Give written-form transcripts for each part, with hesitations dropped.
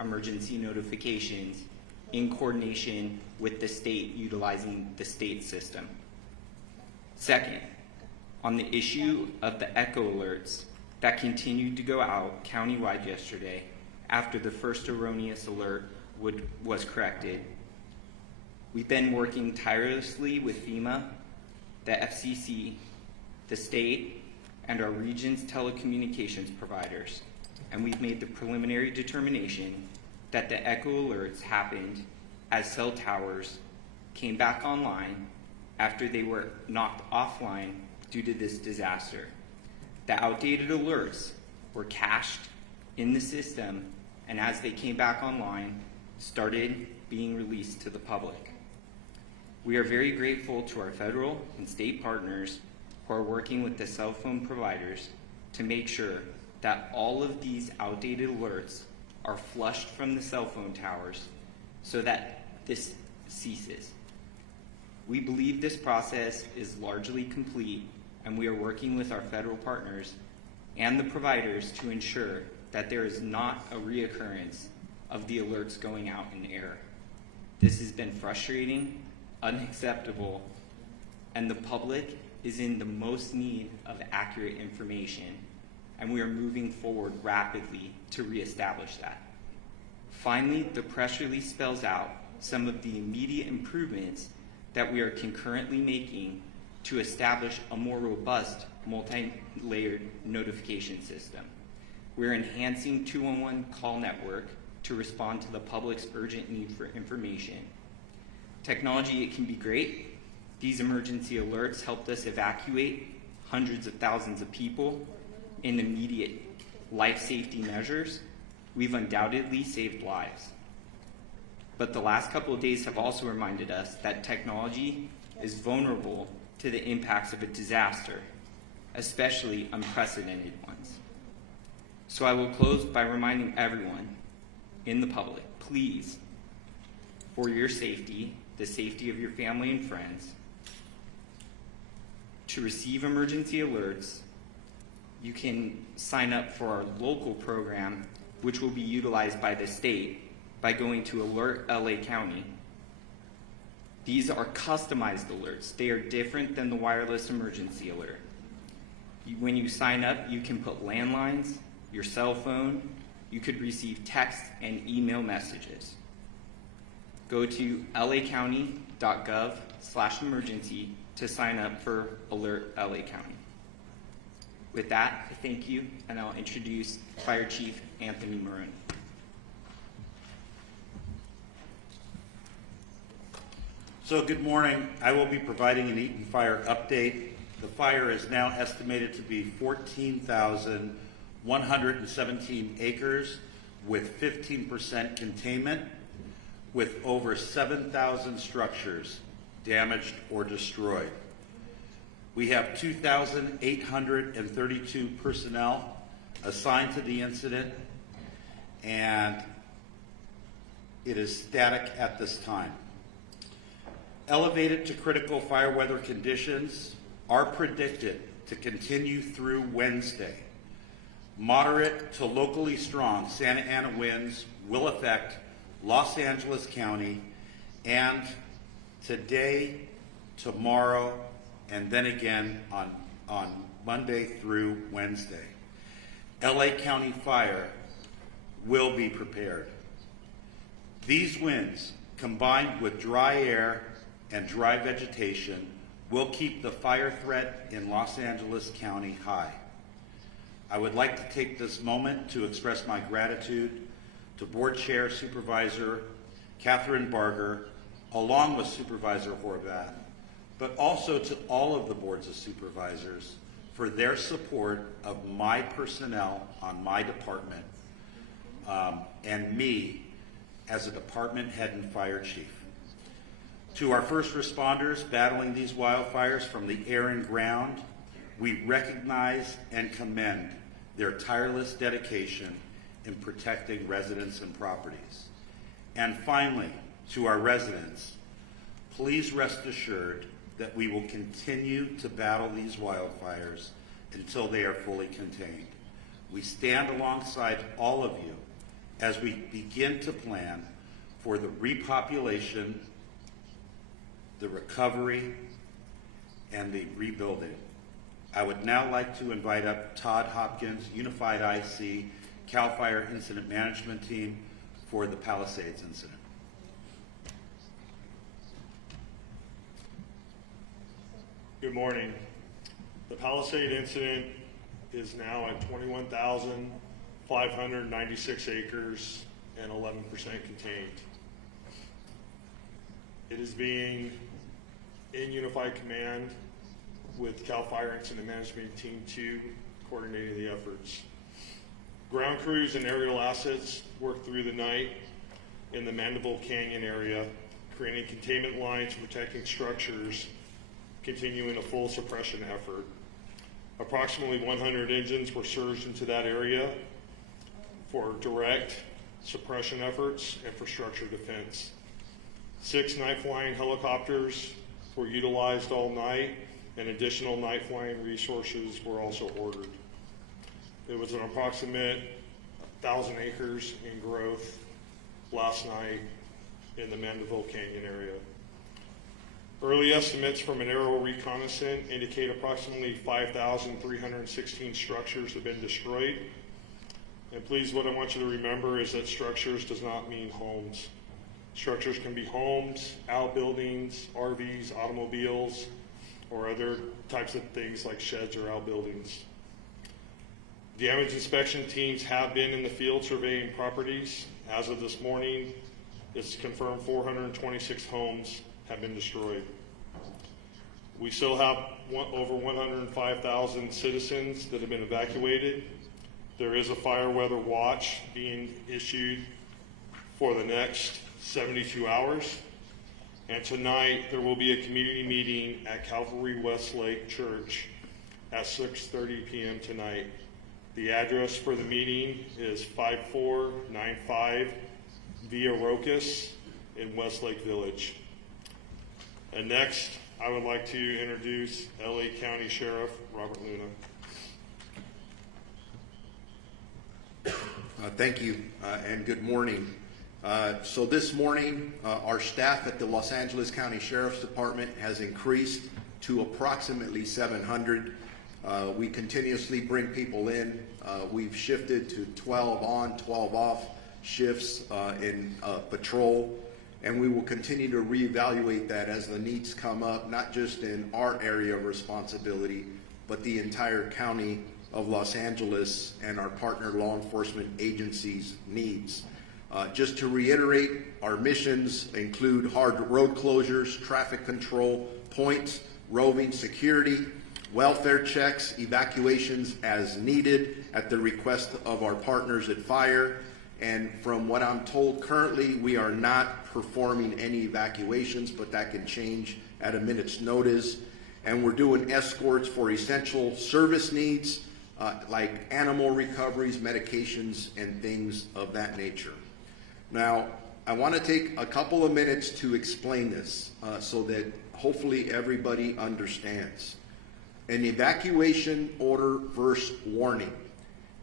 emergency notifications in coordination with the state, utilizing the state system. Second, on the issue of the echo alerts that continued to go out countywide yesterday after the first erroneous alert was corrected, we've been working tirelessly with FEMA, the FCC, the state, and our region's telecommunications providers, and we've made the preliminary determination that the echo alerts happened as cell towers came back online after they were knocked offline due to this disaster. The outdated alerts were cached in the system, and as they came back online, started being released to the public. We are very grateful to our federal and state partners who are working with the cell phone providers to make sure that all of these outdated alerts are flushed from the cell phone towers so that this ceases. We believe this process is largely complete, and we are working with our federal partners and the providers to ensure that there is not a reoccurrence of the alerts going out in error. This has been frustrating, unacceptable, and the public is in the most need of accurate information, and we are moving forward rapidly to reestablish that. Finally, the press release spells out some of the immediate improvements that we are concurrently making to establish a more robust multi-layered notification system. We're enhancing 211 call network to respond to the public's urgent need for information. Technology, it can be great. These emergency alerts helped us evacuate hundreds of thousands of people in immediate life safety measures. We've undoubtedly saved lives. But the last couple of days have also reminded us that technology is vulnerable to the impacts of a disaster, especially unprecedented ones. So I will close by reminding everyone in the public, please, for your safety, the safety of your family and friends, to receive emergency alerts, you can sign up for our local program, which will be utilized by the state by going to Alert LA County. These are customized alerts. They are different than the wireless emergency alert. When you sign up, you can put landlines, your cell phone, you could receive text and email messages. Go to lacounty.gov/emergency to sign up for Alert LA County. With that, I thank you, and I'll introduce Fire Chief Anthony Maroon. So good morning. I will be providing an Eaton Fire update. The fire is now estimated to be 14,117 acres with 15% containment, with over 7,000 structures damaged or destroyed. We have 2,832 personnel assigned to the incident, and it is static at this time. Elevated to critical fire weather conditions are predicted to continue through Wednesday. Moderate to locally strong Santa Ana winds will affect Los Angeles County, and today, tomorrow, and then again on Monday through Wednesday. LA County Fire will be prepared. These winds, combined with dry air and dry vegetation, will keep the fire threat in Los Angeles County high. I would like to take this moment to express my gratitude to Board Chair Supervisor Catherine Barger, along with Supervisor Horvath, but also to all of the boards of supervisors for their support of my personnel on my department and me as a department head and fire chief. To our first responders battling these wildfires from the air and ground, we recognize and commend their tireless dedication in protecting residents and properties. And finally, to our residents, please rest assured that we will continue to battle these wildfires until they are fully contained. We stand alongside all of you as we begin to plan for the repopulation, the recovery, and the rebuilding. I would now like to invite up Todd Hopkins, Unified IC, CAL FIRE Incident Management Team for the Palisades incident. Good morning. The Palisade incident is now at 21,596 acres and 11% contained. It is being in unified command with CAL FIRE Incident Management Team 2 coordinating the efforts. Ground crews and aerial assets worked through the night in the Mandible Canyon area, creating containment lines, protecting structures, continuing a full suppression effort. Approximately 100 engines were surged into that area for direct suppression efforts and for structure defense. 6 night flying helicopters were utilized all night, and additional night flying resources were also ordered. It was an approximate 1,000 acres in growth last night in the Mandeville Canyon area. Early estimates from an aerial reconnaissance indicate approximately 5,316 structures have been destroyed. And please, what I want you to remember is that structures does not mean homes. Structures can be homes, outbuildings, RVs, automobiles, or other types of things like sheds or outbuildings. Damage inspection teams have been in the field surveying properties. As of this morning, it's confirmed 426 homes have been destroyed. We still have over 105,000 citizens that have been evacuated. There is a fire weather watch being issued for the next 72 hours. And tonight there will be a community meeting at Calvary Westlake Church at 6:30 p.m. tonight. The address for the meeting is 5495 Via Rocas in Westlake Village. And next, I would like to introduce LA County Sheriff Robert Luna. Thank you, and good morning. So this morning, our staff at the Los Angeles County Sheriff's Department has increased to approximately 700. We continuously bring people in. We've shifted to 12 on, 12 off shifts in patrol, and we will continue to reevaluate that as the needs come up, not just in our area of responsibility, but the entire county of Los Angeles and our partner law enforcement agencies' needs. Just to reiterate, our missions include hard road closures, traffic control points, roving security, welfare checks, evacuations as needed at the request of our partners at fire. And from what I'm told currently, we are not performing any evacuations, but that can change at a minute's notice. And we're doing escorts for essential service needs, like animal recoveries, medications, and things of that nature. Now, I want to take a couple of minutes to explain this so that hopefully everybody understands. An evacuation order versus warning.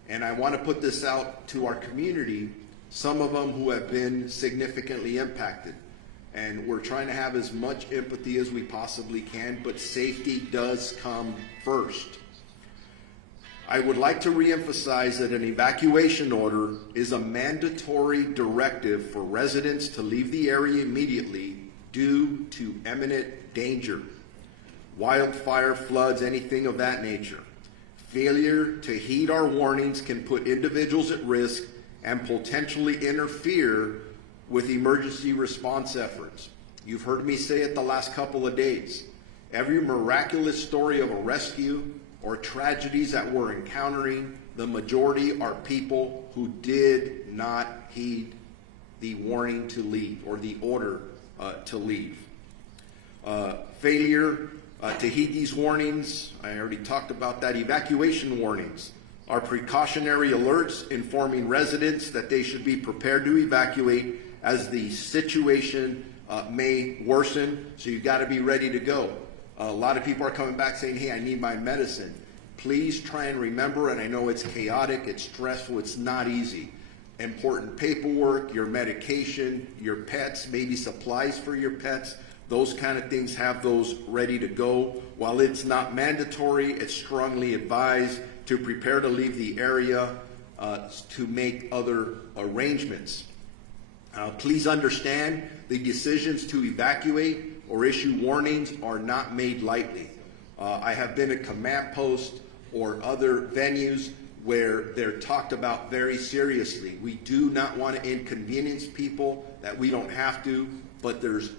And I want to put this out to our community, some of them who have been significantly impacted. And we're trying to have as much empathy as we possibly can, but safety does come first. I would like to reemphasize that an evacuation order is a mandatory directive for residents to leave the area immediately due to imminent danger. Wildfire, floods, anything of that nature. Failure to heed our warnings can put individuals at risk and potentially interfere with emergency response efforts. You've heard me say it the last couple of days. Every miraculous story of a rescue or tragedies that we're encountering, the majority are people who did not heed the warning to leave or the order to leave. Failure to heed these warnings, I already talked about that. Evacuation warnings are precautionary alerts informing residents that they should be prepared to evacuate as the situation may worsen, so you've got to be ready to go. A lot of people are coming back saying, hey, I need my medicine. Please try and remember, and I know it's chaotic, it's stressful, it's not easy. important paperwork, your medication, your pets, maybe supplies for your pets. Those kind of things, have those ready to go. While it's not mandatory, it's strongly advised to prepare to leave the area to make other arrangements. Please understand, the decisions to evacuate or issue warnings are not made lightly. I have been at command posts or other venues where they're talked about very seriously. We do not want to inconvenience people that we don't have to, but there's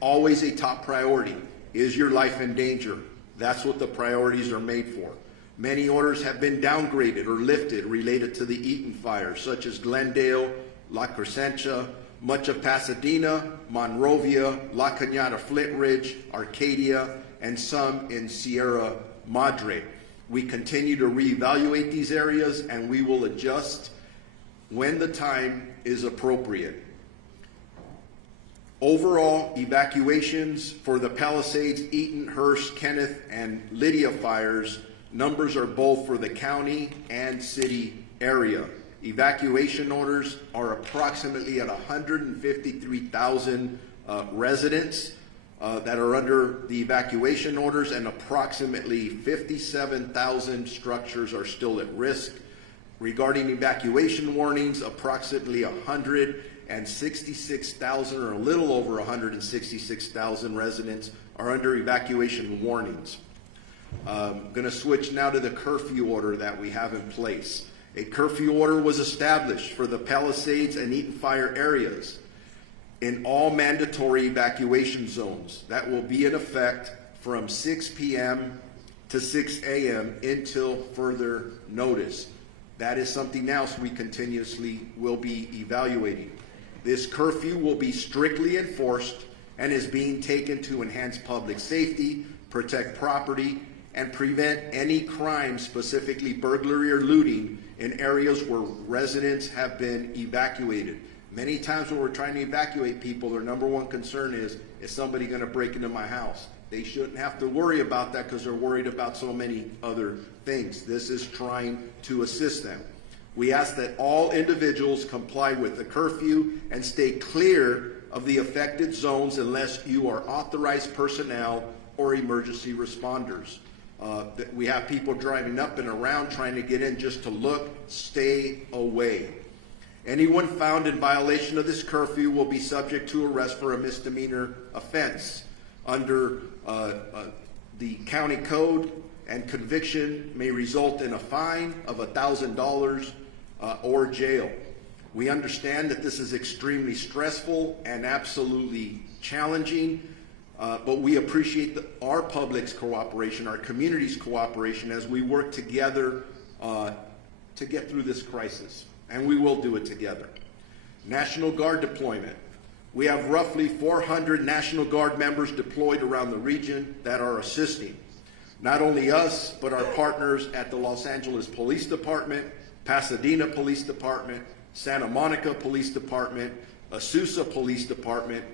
always a top priority. Is your life in danger? That's what the priorities are made for. Many orders have been downgraded or lifted related to the Eaton fire, such as Glendale, La Crescencia, much of Pasadena, Monrovia, La Cañada, Flint Ridge, Arcadia, and some in Sierra Madre. We continue to reevaluate these areas, and we will adjust when the time is appropriate. Overall, evacuations for the Palisades, Eaton, Hearst, Kenneth, and Lydia fires, numbers are both for the county and city area. Evacuation orders are approximately at 153,000 residents that are under the evacuation orders, and approximately 57,000 structures are still at risk. Regarding evacuation warnings, approximately 166,000 or a little over 166,000 residents are under evacuation warnings. I'm going to switch now to the curfew order that we have in place. A curfew order was established for the Palisades and Eaton fire areas in all mandatory evacuation zones that will be in effect from 6 p.m. to 6 a.m. until further notice. That is something else we continuously will be evaluating. This curfew will be strictly enforced and is being taken to enhance public safety, protect property, and prevent any crime, specifically burglary or looting, in areas where residents have been evacuated. Many times when we're trying to evacuate people, their number one concern is somebody going to break into my house? They shouldn't have to worry about that because they're worried about so many other things. This is trying to assist them. We ask that all individuals comply with the curfew and stay clear of the affected zones unless you are authorized personnel or emergency responders. We have people driving up and around trying to get in just to look. Stay away. Anyone found in violation of this curfew will be subject to arrest for a misdemeanor offense under the county code, and conviction may result in a fine of $1,000 or jail. We understand that this is extremely stressful and absolutely challenging, but we appreciate our public's cooperation, our community's cooperation as we work together to get through this crisis, and we will do it together. National Guard deployment. We have roughly 400 National Guard members deployed around the region that are assisting. Not only us, but our partners at the Los Angeles Police Department, Pasadena Police Department, Santa Monica Police Department, Azusa Police Department,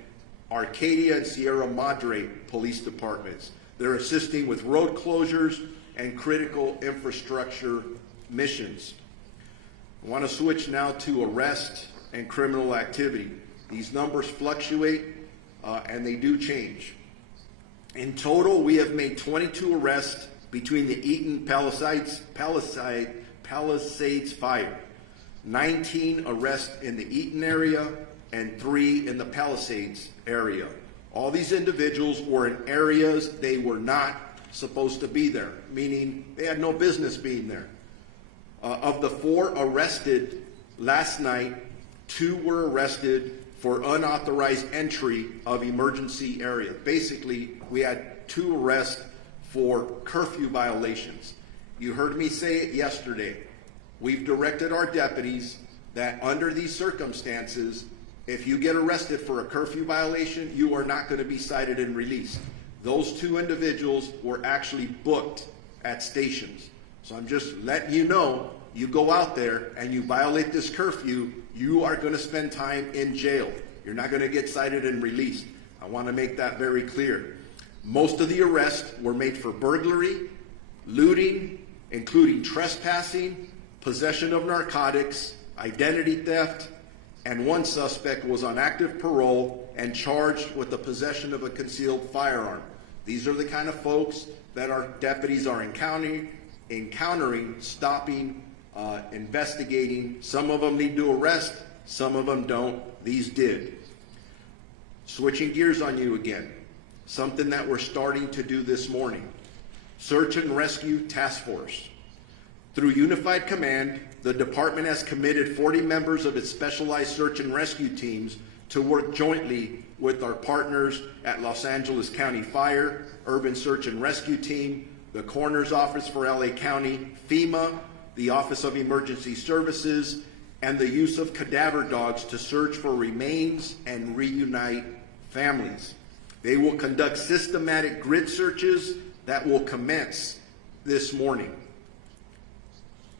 Arcadia and Sierra Madre Police Departments. They're assisting with road closures and critical infrastructure missions. I want to switch now to arrest and criminal activity. These numbers fluctuate and they do change. In total, we have made 22 arrests between the Eaton Palisades fire, 19 arrests in the Eaton area, and 3 in the Palisades area. All these individuals were in areas they were not supposed to be there, meaning they had no business being there. Of the 4 arrested last night, 2 were arrested for unauthorized entry of emergency area. Basically, we had 2 arrests for curfew violations. You heard me say it yesterday. We've directed our deputies that under these circumstances, if you get arrested for a curfew violation, you are not going to be cited and released. Those 2 individuals were actually booked at stations. So I'm just letting you know, you go out there and you violate this curfew, you are going to spend time in jail. You're not going to get cited and released. I want to make that very clear. Most of the arrests were made for burglary, looting, including trespassing, possession of narcotics, identity theft, and one suspect was on active parole and charged with the possession of a concealed firearm. These are the kind of folks that our deputies are encountering, stopping, investigating. Some of them need to arrest, some of them don't. These did. Switching gears on you again, something that we're starting to do this morning. Search and Rescue Task Force. Through Unified Command, the department has committed 40 members of its specialized search and rescue teams to work jointly with our partners at Los Angeles County Fire, Urban Search and Rescue Team, the Coroner's Office for LA County, FEMA, the Office of Emergency Services, and the use of cadaver dogs to search for remains and reunite families. They will conduct systematic grid searches that will commence this morning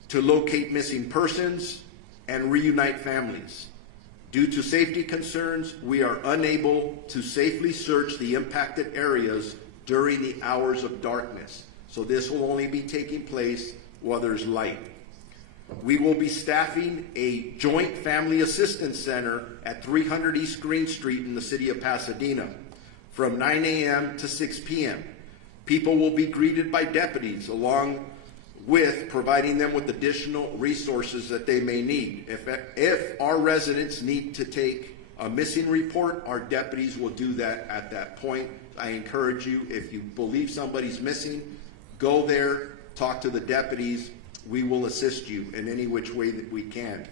to locate missing persons and reunite families. Due to safety concerns, we are unable to safely search the impacted areas during the hours of darkness. So this will only be taking place while there's light. We will be staffing a joint family assistance center at 300 East Green Street in the city of Pasadena from 9 a.m. to 6 p.m. People will be greeted by deputies along with providing them with additional resources that they may need. If our residents need to take a missing report, our deputies will do that at that point. I encourage you, if you believe somebody's missing, go there, talk to the deputies. We will assist you in any which way that we can.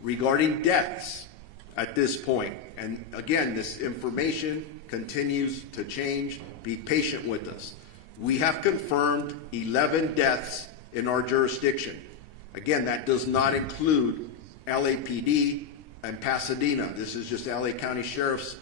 Regarding deaths at this point, and again, this information continues to change. Be patient with us. We have confirmed 11 deaths in our jurisdiction. Again, that does not include LAPD and Pasadena. This is just LA County Sheriff's